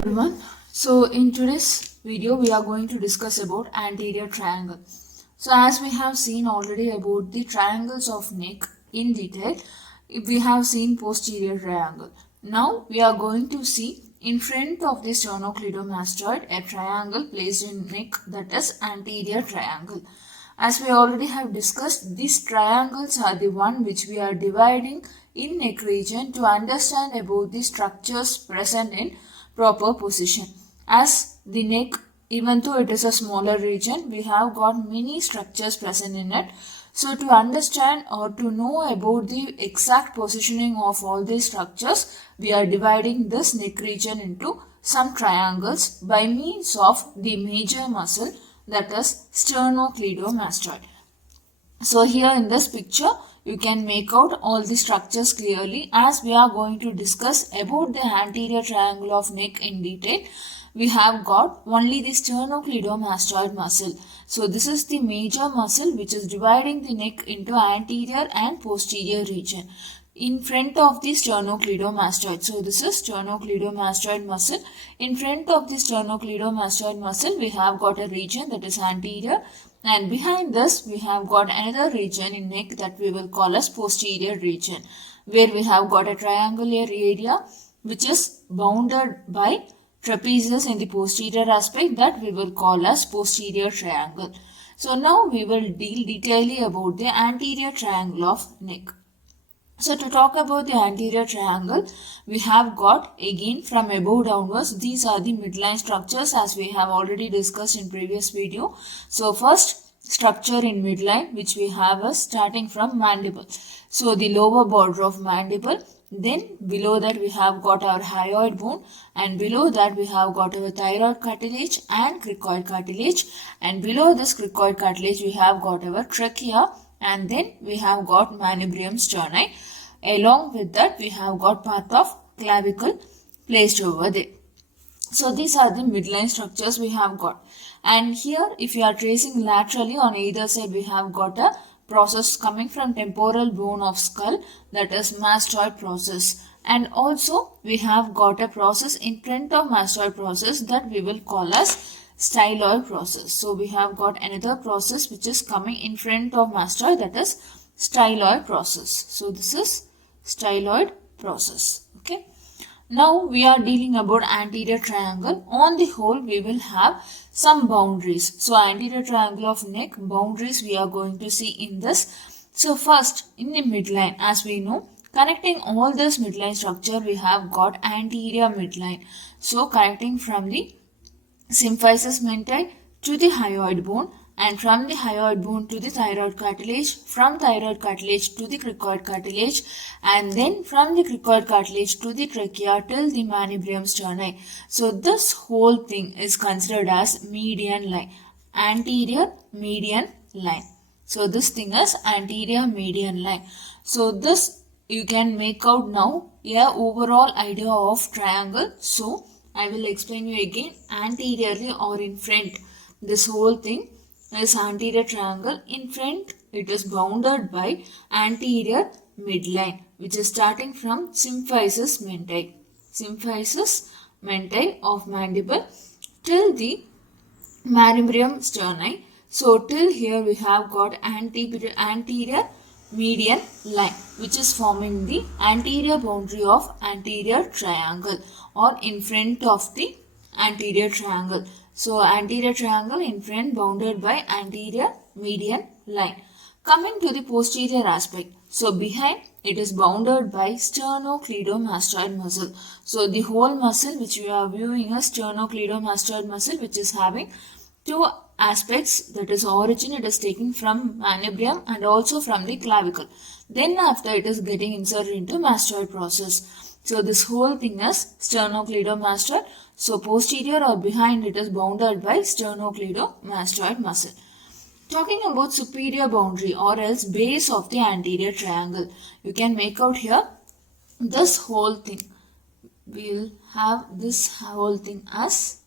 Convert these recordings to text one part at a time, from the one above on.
Everyone. So in today's video we are going to discuss about anterior triangle. So as we have seen already about the triangles of neck in detail, we have seen posterior triangle. Now we are going to see in front of the sternocleidomastoid a triangle placed in neck, that is anterior triangle. As we already have discussed, these triangles are the one which we are dividing in neck region to understand about the structures present in proper position. As the neck, even though it is a smaller region, we have got many structures present in it. So to understand or to know about the exact positioning of all these structures, we are dividing this neck region into some triangles by means of the major muscle, that is sternocleidomastoid. So here in this picture, you can make out all the structures clearly. As we are going to discuss about the anterior triangle of neck in detail, we have got only the sternocleidomastoid muscle. So this is the major muscle which is dividing the neck into anterior and posterior region in front of the sternocleidomastoid. So this is sternocleidomastoid muscle. In front of the sternocleidomastoid muscle, we have got a region that is anterior, and behind this we have got another region in neck that we will call as posterior region, where we have got a triangular area which is bounded by trapezius in the posterior aspect that we will call as posterior triangle. So now we will deal detailedly about the anterior triangle of neck. So to talk about the anterior triangle, we have got again from above downwards, these are the midline structures as we have already discussed in previous video. So first structure in midline which we have is starting from mandible. So the lower border of mandible, then below that we have got our hyoid bone, and below that we have got our thyroid cartilage and cricoid cartilage, and below this cricoid cartilage we have got our trachea, and then we have got manubrium sterni. Along with that, we have got part of clavicle placed over there. So these are the midline structures we have got. And here, if you are tracing laterally on either side, we have got a process coming from temporal bone of skull, that is mastoid process. And also, we have got a process in front of mastoid process that we will call as styloid process. So we have got another process which is coming in front of mastoid, that is styloid process. So this is styloid process. Okay. Now we are dealing about anterior triangle. On the whole, we will have some boundaries. So anterior triangle of neck boundaries we are going to see in this. So first in the midline, as we know, connecting all this midline structure, we have got anterior midline. So connecting from the symphysis mentae to the hyoid bone, and from the hyoid bone to the thyroid cartilage, from thyroid cartilage to the cricoid cartilage, and then from the cricoid cartilage to the trachea till the manubrium sterni. So this whole thing is considered as median line, anterior median line. So this thing is anterior median line. So this you can make out now a overall idea of triangle. So I will explain you again anteriorly or in front. This whole thing is anterior triangle. In front, it is bounded by anterior midline, which is starting from symphysis mentae. Symphysis mentae of mandible till the manubrium sterni. So till here we have got anterior median line, which is forming the anterior boundary of anterior triangle or in front of the anterior triangle. So anterior triangle in front bounded by anterior median line. Coming to the posterior aspect, so behind it is bounded by sternocleidomastoid muscle. So the whole muscle which we are viewing as sternocleidomastoid muscle, which is having two aspects, that is origin it is taking from manubrium and also from the clavicle. Then after it is getting inserted into mastoid process. So this whole thing is sternocleidomastoid. So posterior or behind it is bounded by sternocleidomastoid muscle. Talking about superior boundary or else base of the anterior triangle, you can make out here this whole thing. We will have this whole thing as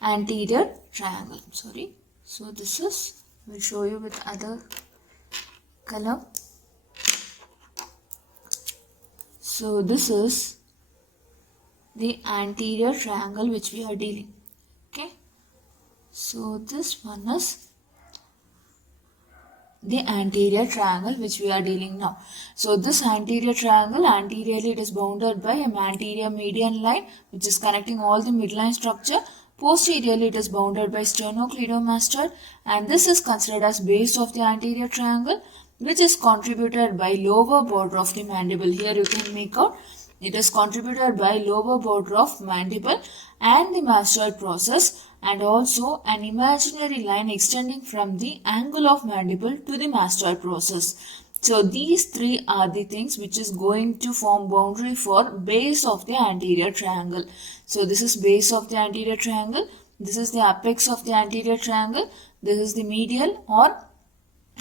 anterior triangle. Sorry. So this is, I will show you with other color. So this is the anterior triangle which we are dealing. Okay, so this one is the anterior triangle which we are dealing now. So this anterior triangle, anteriorly it is bounded by an anterior median line which is connecting all the midline structure. Posteriorly it is bounded by sternocleidomastoid, and this is considered as base of the anterior triangle, which is contributed by lower border of the mandible. Here you can make out it is contributed by lower border of mandible and the mastoid process, and also an imaginary line extending from the angle of mandible to the mastoid process. So these three are the things which is going to form boundary for base of the anterior triangle. So this is base of the anterior triangle, this is the apex of the anterior triangle, this is the medial or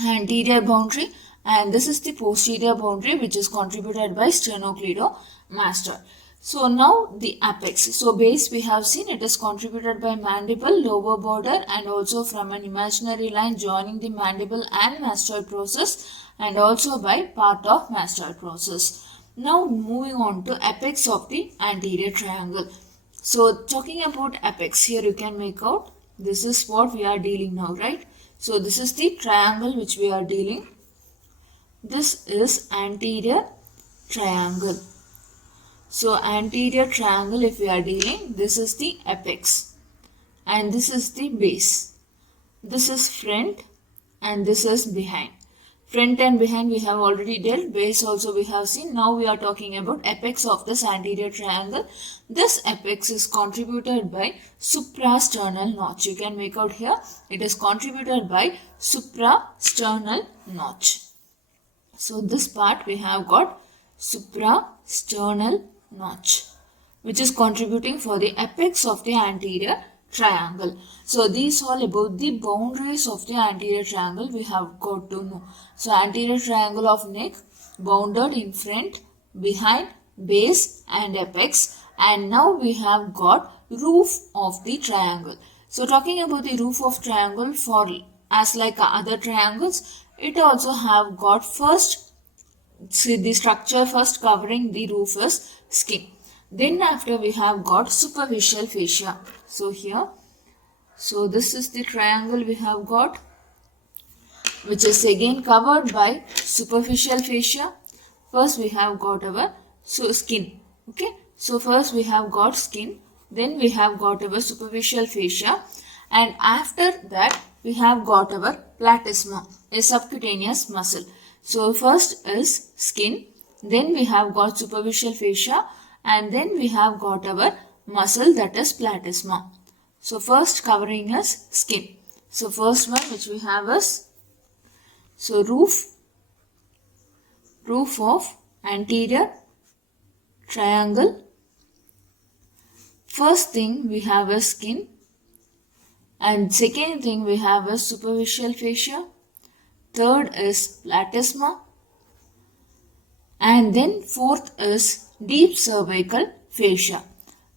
anterior boundary, and this is the posterior boundary which is contributed by sternocleidomastoid. So now the apex. So base we have seen it is contributed by mandible, lower border, and also from an imaginary line joining the mandible and mastoid process, and also by part of mastoid process. Now moving on to apex of the anterior triangle. So talking about apex, here you can make out this is what we are dealing now, right? So this is the triangle which we are dealing. This is anterior triangle. So anterior triangle if we are dealing, this is the apex and this is the base. This is front and this is behind. Front and behind we have already dealt, base also we have seen. Now we are talking about apex of this anterior triangle. This apex is contributed by suprasternal notch. You can make out here, it is contributed by suprasternal notch. So this part we have got suprasternal notch which is contributing for the apex of the anterior triangle. So these all about the boundaries of the anterior triangle we have got to know. So anterior triangle of neck bounded in front, behind, base and apex, and now we have got roof of the triangle. So talking about the roof of triangle, for as like other triangles, it also have got first, see the structure first covering the roof is skin. Then after we have got superficial fascia. So here, so this is the triangle we have got, which is again covered by superficial fascia. First we have got our skin. Okay, so first we have got skin, then we have got our superficial fascia, and after that we have got our platysma, a subcutaneous muscle. So first is skin, then we have got superficial fascia, and then we have got our muscle, that is platysma. So first covering is skin. So first one which we have is, so roof of anterior triangle. First thing we have is skin, and second thing we have is superficial fascia, third is platysma, and then fourth is deep cervical fascia,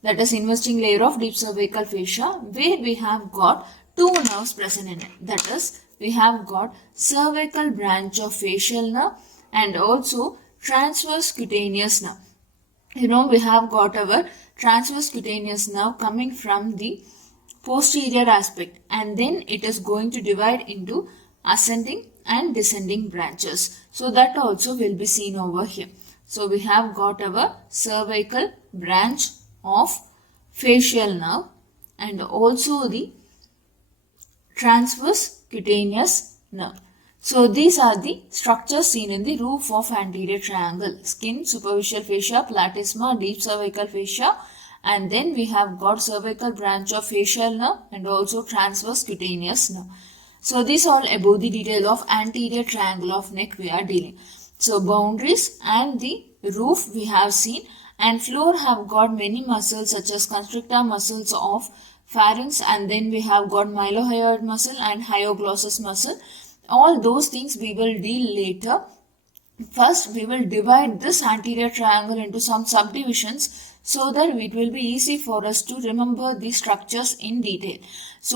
that is investing layer of deep cervical fascia, where we have got two nerves present in it. That is, we have got cervical branch of facial nerve and also transverse cutaneous nerve. You know, we have got our transverse cutaneous nerve coming from the posterior aspect, and then it is going to divide into ascending and descending branches. So that also will be seen over here. So we have got our cervical branch of facial nerve and also the transverse cutaneous nerve. So these are the structures seen in the roof of anterior triangle: skin, superficial fascia, platysma, deep cervical fascia, and then we have got cervical branch of facial nerve and also transverse cutaneous nerve. So these all about the detail of anterior triangle of neck we are dealing. So boundaries and the roof we have seen, and floor have got many muscles such as constrictor muscles of pharynx, and then we have got mylohyoid muscle and hyoglossus muscle. All those things we will deal later. First we will divide this anterior triangle into some subdivisions so that it will be easy for us to remember the structures in detail. So